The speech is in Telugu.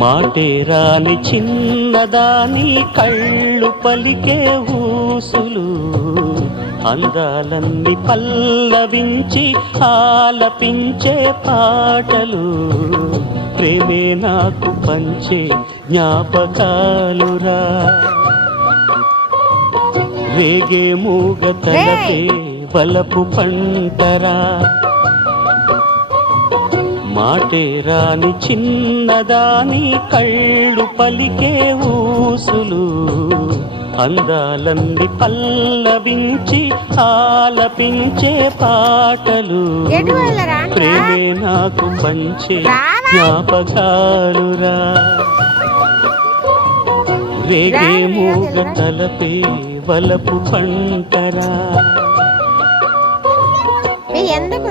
మాటే రాని చిన్నదాని కళ్ళు పలికే ఊసులు అందాలన్నీ పల్లవించి ఆలపించే పాటలు ప్రేమే నాకు పంచే జ్ఞాపకాలురా రేగే మూగ తలపే వలపు పంటరా మాటే రాని చిన్నదాని కళ్ళు పలికే ఊసులు అందాలన్నీ పల్లవించి ఆలపించే పాటలు ప్రేమే నాకు పంచే జ్ఞాపకాలురా రేగే మూగ తలపే వలపు పంటరా ఎందుకు